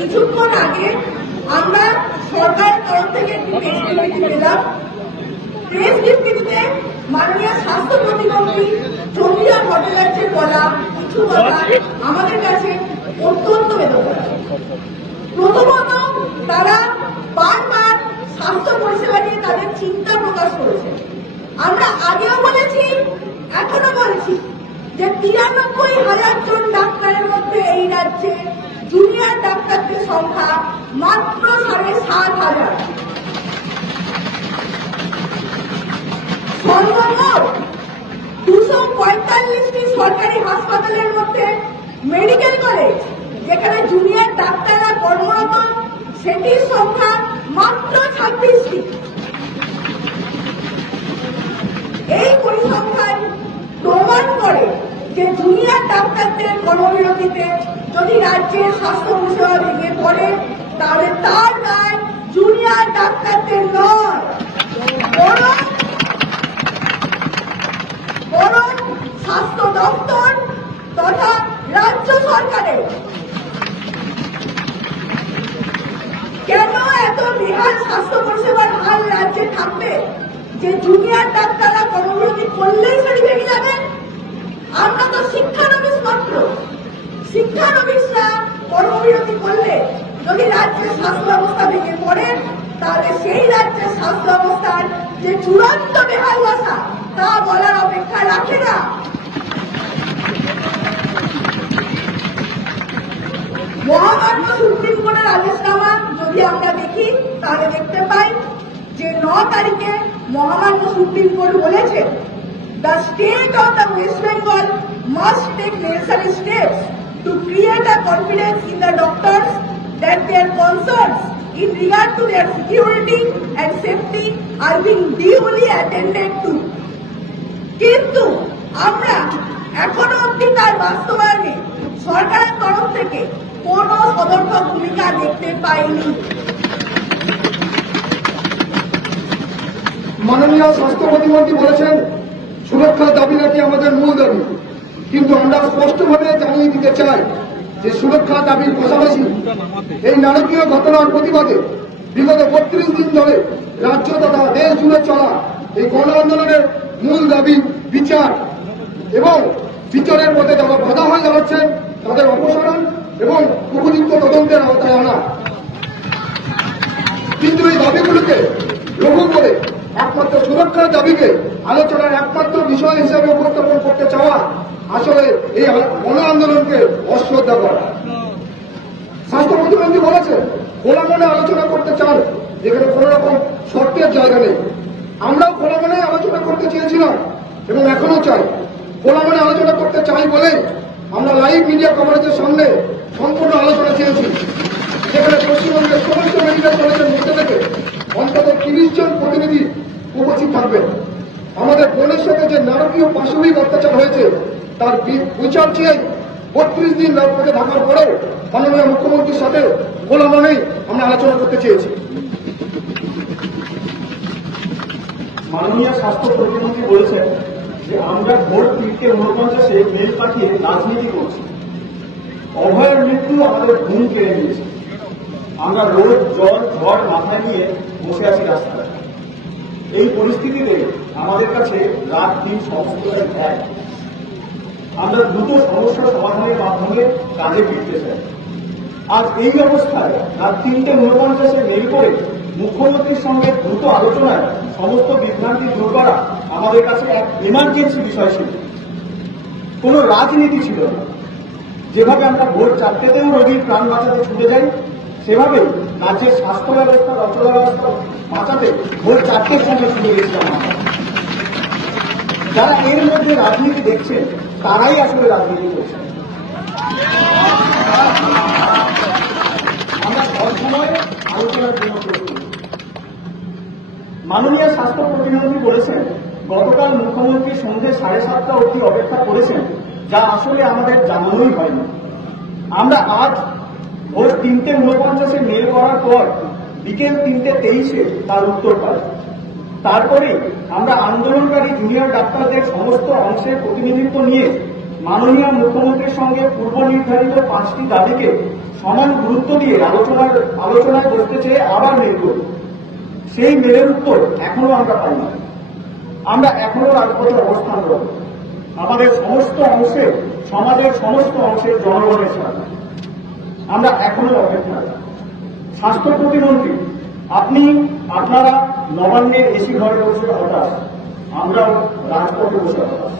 কিছুক্ষণ আগে আমরা সরকারের তরফ থেকে একটি প্রেস বিবৃতি পেলাম। প্রেস বিবৃতিতে মাননীয় স্বাস্থ্য প্রতিমন্ত্রী চন্দ্রিমা ভট্টাচার্যের বলা কিছু কথা আমাদের কাছে অত্যন্ত বেদনাদায়ক। প্রথমত, তারা বারবার স্বাস্থ্য পরিষেবা নিয়ে তাদের চিন্তা প্রকাশ করেছে। আমরা আগেও বলেছি, এখনো বলছি যে 93,000 জন ডাক্তারের মধ্যে এই রাজ্যে জুনিয়র ডাক্তারদের সংখ্যা মাত্র 7,500। সর্বমোট 245টি সরকারি হাসপাতালের মধ্যে মেডিকেল কলেজ যেখানে জুনিয়র ডাক্তাররা কর্মরত, সেটির সংখ্যা মাত্র 26টি। এই পরিসংখ্যান প্রমাণ করে যে জুনিয়র ডাক্তারদের কর্মবিরতিতে যদি রাজ্যের স্বাস্থ্য পরিষেবা ভেঙে পড়ে, তাহলে তার দায় জুনিয়র ডাক্তারদের নয়, বরং স্বাস্থ্য দপ্তর তথা রাজ্য সরকারের। কেন এত বেহাল স্বাস্থ্য পরিষেবার হাল রাজ্যে থাকবে যে জুনিয়র ডাক্তাররা কর্মবিরতি করলেই সেটি ভেঙে যাবে? আমরা তো শিক্ষানবিশ মাত্র। শিক্ষানবিশরা কর্মবিরতি করলে যদি রাজ্যের স্বাস্থ্য ব্যবস্থা ভেঙে পড়ে, তাহলে সেই রাজ্যের স্বাস্থ্য ব্যবস্থার যে চূড়ান্ত বেহাল দশা তা বলার অপেক্ষা রাখে না। মহামান্য সুপ্রিম কোর্টের আদেশনামা যদি আমরা দেখি, তাহলে দেখতে পাই যে 9 তারিখে মহামান্য সুপ্রিম কোর্ট বলেছে, the state of the West Bengal must take necessary steps to create a confidence in the doctors that their concerns in regard to their security and safety are being duly attended to. কিন্তু আমরা এখনো অব্দি তার বাস্তবায়নে সরকারের তরফ থেকে কোনো সদর্থক ভূমিকা দেখতে পাইনি। মাননীয় স্বাস্থ্য প্রতিমন্ত্রী বলেছেন, সুরক্ষার দাবি নাকি আমাদের মূল দাবি, কিন্তু আমরা স্পষ্টভাবে জানিয়ে দিতে চাই যে সুরক্ষা দাবির পাশাপাশি এই নারকীয় ঘটনার প্রতিবাদে বিগত 32 দিন ধরে রাজ্য তথা দেশ জুড়ে চলা এই গণ আন্দোলনের মূল দাবি বিচার এবং বিচারের পথে যারা বাধা হয়ে দাঁড়াচ্ছেন তাদের অপসারণ এবং উপযুক্ত তদন্তের আওতায় আনা। কিন্তু এই দাবিগুলোকে লক্ষ্য করে একমাত্র সুরক্ষার দাবিকে আলোচনার একমাত্র বিষয় হিসেবে উপস্থাপন করতে চাওয়া আসলে এই গণ আন্দোলনকে অশ্রদ্ধা করা। স্বাস্থ্য প্রতিমন্ত্রী বলেছেন, খোলা মনে আলোচনা করতে চান, যেখানে কোন রকম শর্তের জায়গা নেই। আমরাও খোলা মনে আলোচনা করতে চেয়েছিলাম এবং এখনো চাই। খোলা মনে আলোচনা করতে চাই বলে আমরা লাইভ মিডিয়া কভারেজের সামনে সম্পূর্ণ আলোচনা চেয়েছি, যেখানে পশ্চিমবঙ্গের সমস্ত মেডিকেল কলেজের মধ্যে থেকে অন্তত 30 জন প্রতিনিধি উপস্থিত থাকবেন। আমাদের বোনের সাথে যে নারকীয় পাশবিক অত্যাচার হয়েছে তার বিচার চেয়ে 32 দিন রাজপথে থাকার পরেও মাননীয় মুখ্যমন্ত্রীর সাথে খোলা মনেই আমরা আলোচনা করতে চেয়েছি। মাননীয় স্বাস্থ্য প্রতিমন্ত্রী বলেছেন যে আমরা ভোর 3:49 মেল পাঠিয়ে রাজনীতি করছি। অভয়ের মৃত্যু আমাদের ঘুম কেড়ে নিয়েছে। আমরা রোদ জল ঝড় মাথায় নিয়ে বসে আছি রাস্তায়। এই পরিস্থিতিতে আমাদের কাছে রাত দিন সমস্যার এক। আমরা দ্রুত সমস্যার সমাধানের মাধ্যমে কাজে ফিরতে চাই। আজ এই অবস্থায় রাত 3:49 মেল করে মুখ্যমন্ত্রীর সঙ্গে দ্রুত আলোচনায় সমস্ত বিভ্রান্তি দূর করা আমাদের কাছে এক ইমার্জেন্সি বিষয় ছিল, কোন রাজনীতি ছিল না। যেভাবে আমরা ভোর 4টেতেও রোগীর প্রাণ বাঁচাতে ছুটে যাই, সেভাবেই রাজ্যের স্বাস্থ্য ব্যবস্থা রক্ষা ব্যবস্থা বাঁচাতে ভোর 4টের সঙ্গে ছুটে গেছিলাম আমরা। যারা এর মধ্যে রাজনীতি দেখছেন তারাই আসলে রাজনীতি করছেন। আমরা সবসময় আলোচনার জন্য প্রস্তুত। মাননীয় স্বাস্থ্য প্রতিমন্ত্রী বলেছেন, গতকাল মুখ্যমন্ত্রী সন্ধ্যে 7:30 অবধি অপেক্ষা করেছেন, যা আসলে আমাদের জানানোই হয়নি। আমরা আজ ভোর 3:49 মেল করার পর বিকেল 3:23 তার উত্তর পাই। তারপরে আমরা আন্দোলনকারী জুনিয়র ডাক্তারদের সমস্ত অংশের প্রতিনিধিত্ব নিয়ে মাননীয় মুখ্যমন্ত্রীর সঙ্গে পূর্ব নির্ধারিত 5টি দাবিকে সমান গুরুত্ব দিয়ে আলোচনায় বসতে চেয়ে আবার মেল করি। সেই মেলের উত্তর এখনো আমরা পাই না। আমরা এখনো রাজপথে অবস্থান করব আমাদের সমস্ত অংশের, সমাজের সমস্ত অংশের জনগণের সাথে। আমরা এখনো অপেক্ষায়। স্বাস্থ্য প্রতিমন্ত্রী, আপনারা নবান্নের এসি ঘরে বসে হতাশ, আমরাও রাজপথে বসে হতাশ।